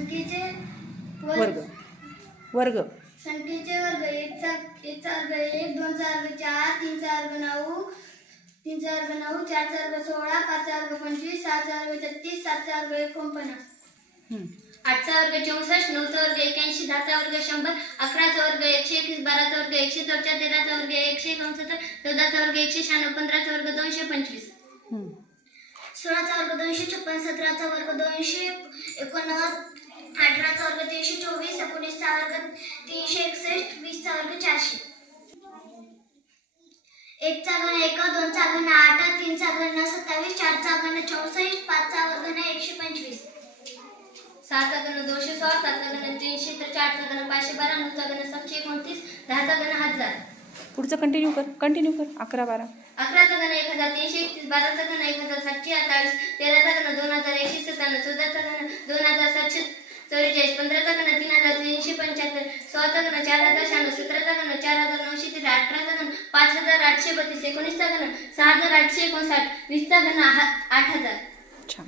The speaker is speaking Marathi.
संख्येचे वर्ग वर्ग संख्येचे वर्ग 1 चा वर्ग 1, 2 चा वर्ग 4, 3 चा वर्ग 9, 4 चा वर्ग 16, 5 चा वर्ग 25, 6 चा वर्ग 36, 7 चा वर्ग 49, 8 चा वर्ग 64, 9 चा वर्ग 81, 10 चा वर्ग 100, 11 चा वर्ग 121, 12 चा वर्ग 114, 13 चा वर्ग 169, 14 चा वर्ग 196, 15 चा वर्ग 225, 16 चा वर्ग 256, 17 चा वर्ग 289, 18 चा वर्ग 324, 19 चा वर्ग 361, 20 चा वर्ग 400, 1 चा घन 1, 2 चा घन 8, 3 चा घन 27, 4 चा घन 64, 5 चा घन 125, 6 चा घन 216, 7 चा घन 300, 4 चा घन 512, 9 चा घन 729, 10 चा घन 1000. पुढचं कंटिन्यू कर 11 12. 11 चा घन 1331, 12 चा घन 1748, 13 चा घन 2157, 14 चा घन 2744, 15 चा घन 3375, 16 चा घन 4096, 17 चा घन 4913, 18 चा घन 5832, 19 चा घन 6859, 20 चा घन 8000. छान.